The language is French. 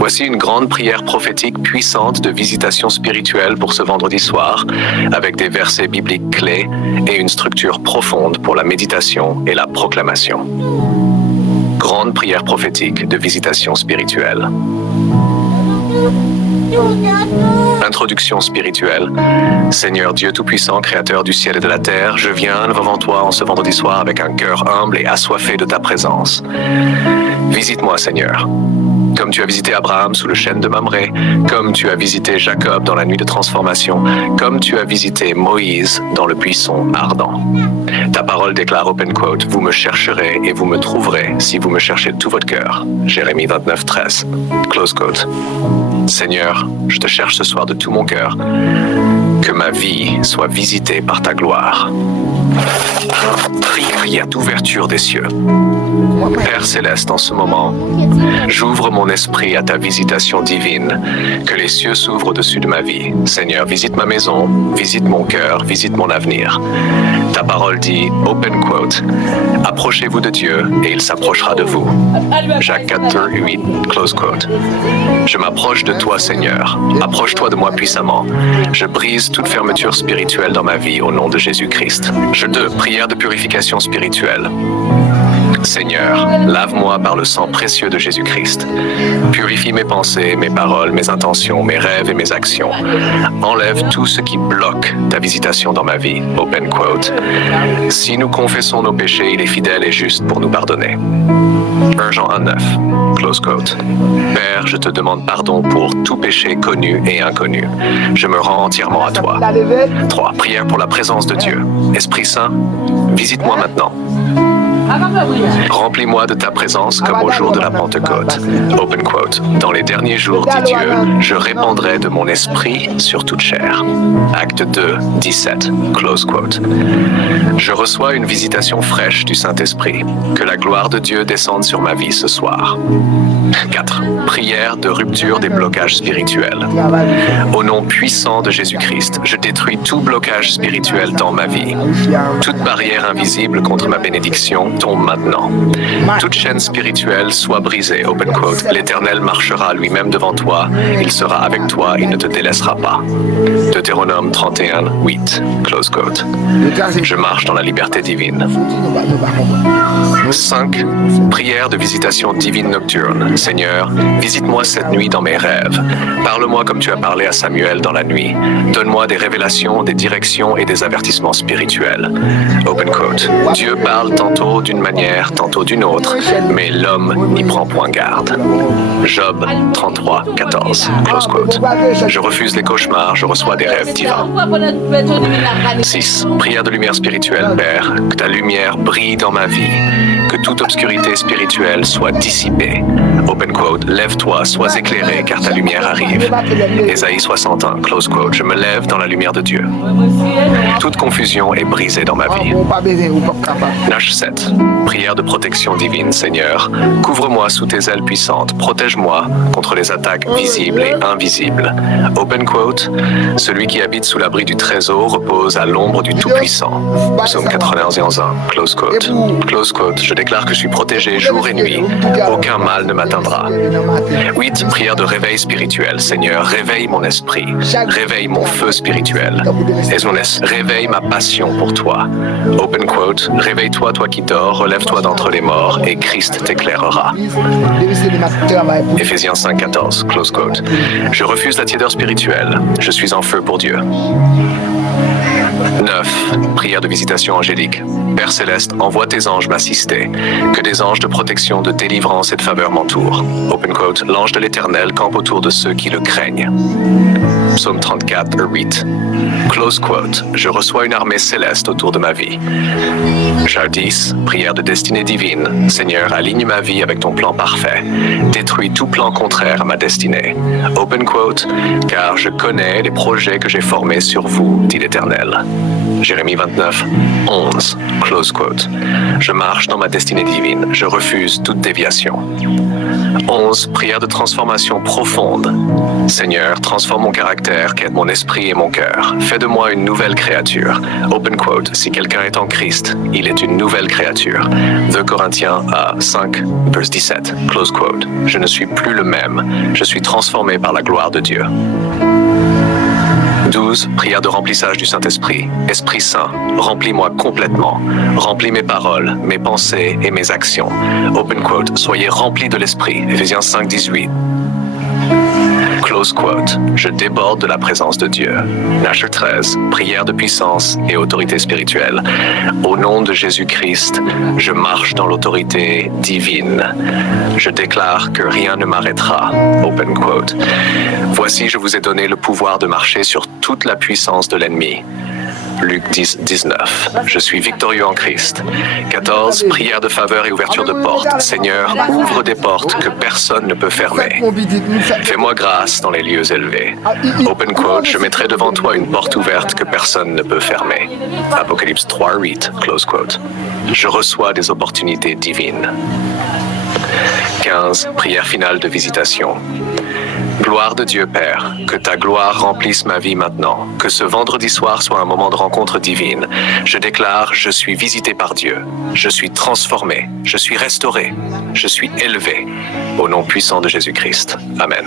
Voici une grande prière prophétique puissante de visitation spirituelle pour ce vendredi soir, avec des versets bibliques clés et une structure profonde pour la méditation et la proclamation. Grande prière prophétique de visitation spirituelle. Introduction spirituelle. Seigneur Dieu Tout-Puissant, Créateur du ciel et de la terre, je viens devant toi en ce vendredi soir avec un cœur humble et assoiffé de ta présence. Visite-moi, Seigneur. Comme tu as visité Abraham sous le chêne de Mamré, comme tu as visité Jacob dans la nuit de transformation, comme tu as visité Moïse dans le buisson ardent. Ta parole déclare, open quote, « Vous me chercherez et vous me trouverez si vous me cherchez de tout votre cœur. » Jérémie 29, 13. Close quote. Seigneur, je te cherche ce soir de tout mon cœur. Que ma vie soit visitée par ta gloire. Prière d'ouverture des cieux. Père céleste, en ce moment, j'ouvre mon esprit à ta visitation divine. Que les cieux s'ouvrent au-dessus de ma vie. Seigneur, visite ma maison, visite mon cœur, visite mon avenir. Ta parole dit, open quote, « Approchez-vous de Dieu et il s'approchera de vous. » Jacques 4, 8, close quote. Je m'approche de toi, Seigneur. Approche-toi de moi puissamment. Je brise toute fermeture spirituelle dans ma vie au nom de Jésus-Christ. Prière de purification spirituelle. Seigneur, lave-moi par le sang précieux de Jésus-Christ. Purifie mes pensées, mes paroles, mes intentions, mes rêves et mes actions. Enlève tout ce qui bloque ta visitation dans ma vie. Open quote. Si nous confessons nos péchés, il est fidèle et juste pour nous pardonner. 1 Jean 1,9. Close quote. Père, je te demande pardon pour tout péché connu et inconnu. Je me rends entièrement à toi. 3. Prière pour la présence de Dieu. Esprit Saint, visite-moi maintenant. Remplis-moi de ta présence comme au jour de la Pentecôte. Open quote. Dans les derniers jours, dit Dieu, je répandrai de mon esprit sur toute chair. Acte 2, 17. Close quote. Je reçois une visitation fraîche du Saint-Esprit. Que la gloire de Dieu descende sur ma vie ce soir. 4. Prière de rupture des blocages spirituels. Au nom puissant de Jésus-Christ, je détruis tout blocage spirituel dans ma vie. Toute barrière invisible contre ma bénédiction tombe maintenant. Toute chaîne spirituelle soit brisée, open quote. L'Éternel marchera lui-même devant toi, il sera avec toi, il ne te délaissera pas. Deutéronome 31, 8, close quote. Je marche dans la liberté divine. 5. Prière de visitation divine nocturne. Seigneur, visite-moi cette nuit dans mes rêves. Parle-moi comme tu as parlé à Samuel dans la nuit. Donne-moi des révélations, des directions et des avertissements spirituels. Open quote. Dieu parle tantôt d'une manière, tantôt d'une autre, mais l'homme n'y prend point garde. Job 33, 14. Close quote. Je refuse les cauchemars, je reçois des rêves divins. 6. Prière de lumière spirituelle, Père, que ta lumière brille dans ma vie, que toute obscurité spirituelle soit dissipée. Open quote, lève-toi, sois éclairé, car ta lumière arrive. Ésaïe 61, close quote, je me lève dans la lumière de Dieu. Toute confusion est brisée dans ma vie. Nash 7. Prière de protection divine, Seigneur. Couvre-moi sous tes ailes puissantes. Protège-moi contre les attaques visibles et invisibles. Open quote. Celui qui habite sous l'abri du trésor repose à l'ombre du Tout-Puissant. Psaume 91, 1. Close quote. Close quote. Je déclare que je suis protégé jour et nuit. Aucun mal ne m'atteindra. 8. Prière de réveil spirituel. Seigneur, réveille mon esprit. Réveille mon feu spirituel. Réveille ma passion pour toi. Open quote. Réveille-toi, toi qui dors, relève-toi d'entre les morts et Christ t'éclairera. Éphésiens 5, 14. Close quote. Je refuse la tiédeur spirituelle. Je suis en feu pour Dieu. 9. Prière de visitation angélique. Père céleste, envoie tes anges m'assister. Que des anges de protection, de délivrance et de faveur m'entourent. Open quote. L'ange de l'Éternel campe autour de ceux qui le craignent. Psaume 34, 8. Close quote. Je reçois une armée céleste autour de ma vie. Jardis, prière de destinée divine. Seigneur, aligne ma vie avec ton plan parfait. Détruis tout plan contraire à ma destinée. Open quote. Car je connais les projets que j'ai formés sur vous, dit l'Éternel. Jérémie 29, 11, close quote. Je marche dans ma destinée divine. Je refuse toute déviation. 11. Prière de transformation profonde. Seigneur, transforme mon caractère, quête mon esprit et mon cœur. Fais de moi une nouvelle créature. Open quote. Si quelqu'un est en Christ, il est une nouvelle créature. 2 Corinthiens 5, verse 17. Close quote. Je ne suis plus le même. Je suis transformé par la gloire de Dieu. 12. Prière de remplissage du Saint-Esprit. Esprit Saint, remplis-moi complètement. Remplis mes paroles, mes pensées et mes actions. Open quote. Soyez remplis de l'Esprit. Éphésiens 5, 18. Close quote. Je déborde de la présence de Dieu. Nasher 13. Prière de puissance et autorité spirituelle. Au nom de Jésus-Christ, je marche dans l'autorité divine. Je déclare que rien ne m'arrêtera. Open quote. Voici, je vous ai donné le pouvoir de marcher sur toute la puissance de l'ennemi. Luc 10, 19. Je suis victorieux en Christ. 14. Prière de faveur et ouverture de portes. Seigneur, ouvre des portes que personne ne peut fermer. Fais-moi grâce dans les lieux élevés. Open quote. Je mettrai devant toi une porte ouverte que personne ne peut fermer. Apocalypse 3, 8. Close quote. Je reçois des opportunités divines. 15. Prière finale de visitation. Gloire de Dieu Père, que ta gloire remplisse ma vie maintenant, que ce vendredi soir soit un moment de rencontre divine. Je déclare, je suis visité par Dieu, je suis transformé, je suis restauré, je suis élevé, au nom puissant de Jésus-Christ. Amen.